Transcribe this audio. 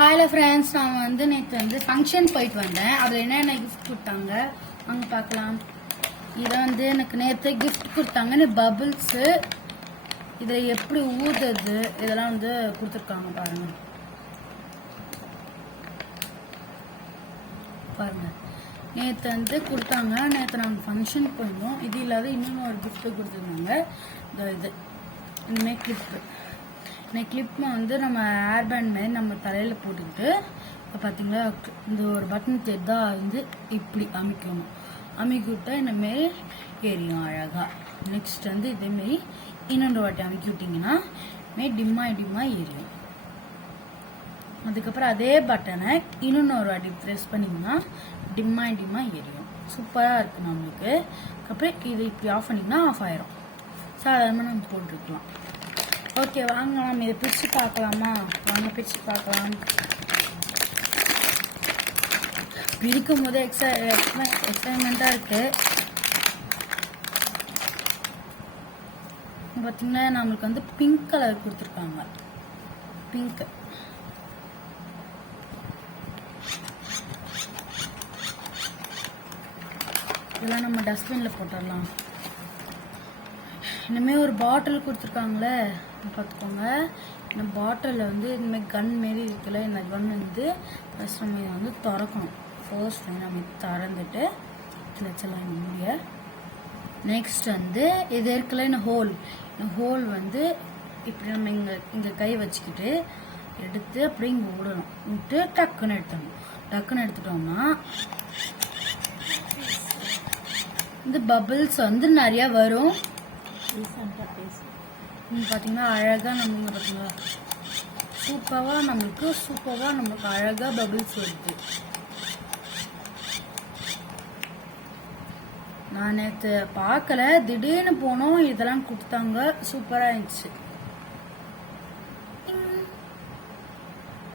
ஹாய்ல friends, நான் நேற்று function போயிட்டு வந்தேன். அதில் என்னென்ன கிஃப்ட் கொடுத்தாங்க அங்கே பார்க்கலாம். இதை எனக்கு நேற்று கிஃப்ட் கொடுத்தாங்க. பபிள்ஸு இதில் எப்படி ஊதுறது இதெல்லாம் கொடுத்துருக்காங்க பாருங்க. நேற்று கொடுத்தாங்க. நேற்று நாங்கள் ஃபங்க்ஷன் போயிருந்தோம். இது இல்லாத இன்னொன்று ஒரு கிஃப்ட்டு கொடுத்துருந்தாங்க. இது இனிமேல் கிளிப்பு நம்ம ஹேர்பேண்ட் மாதிரி நம்ம தலையில் போட்டுக்கிட்டு இப்போ பார்த்தீங்களா, இந்த ஒரு பட்டன் தெரிதா இப்படி அமைக்கணும். அமைக்கி விட்டா இந்தமாரி எரியும் அழகாக. நெக்ஸ்ட் இதேமாரி இன்னொன்று வாட்டி அமைக்கி விட்டிங்கன்னா டிம்மா எரியும். அதுக்கப்புறம் அதே பட்டனை இன்னொன்று வாட்டி ப்ரெஸ் பண்ணிங்கன்னா டிம்மா எரியும். சூப்பராக இருக்குது நம்மளுக்கு. அதுக்கப்புறம் இதை இப்படி ஆஃப் பண்ணிங்கன்னா ஆஃப் ஆயிரும். சாதாரணமாக நம்ம போட்டுருக்கலாம். ஓகே, வாங்க நம்ம இதை பிரித்து பார்க்கலாமா? வாங்க பிரித்து பார்க்கலாம். பிரிக்கும் போது எக்ஸைட்மெண்ட்டாக இருக்குது. பார்த்தீங்கன்னா நம்மளுக்கு பிங்க் கலர் கொடுத்துருக்காங்க. பிங்க் இதெல்லாம் நம்ம டஸ்ட்பினில் போட்டுடலாம். இனிமேல் ஒரு பாட்டில் கொடுத்துருக்காங்களே, பார்த்துக்கோங்க. இந்த பாட்டிலில் இந்தமாதிரி கன் மாரி இருக்குல்ல, இந்த கன் ஃபர்ஸ்ட் நம்ம திறக்கணும். ஃபர்ஸ்ட் நம்ம திறந்துட்டு வச்சலாம் இந்த முடிய. நெக்ஸ்ட் இது இருக்குல்ல, இந்த ஹோல் இப்படி நம்ம இங்கே கை வச்சுக்கிட்டு எடுத்து அப்படியே இங்கே விடணும். விட்டு டக்குன்னு எடுத்துடணும். டக்குன்னு எடுத்துட்டோம்னா இந்த பபிள்ஸ் நிறையா வரும். பார்த்தீங்கன்னா அழகாக நம்ம பார்த்தீங்களா, சூப்பராக நம்மளுக்கு அழகாக பபிள்ஸ் வருது. நான் நேற்று பார்க்கல, திடீர்னு போனோம், இதெல்லாம் கொடுத்தாங்க. சூப்பராக இருந்துச்சு.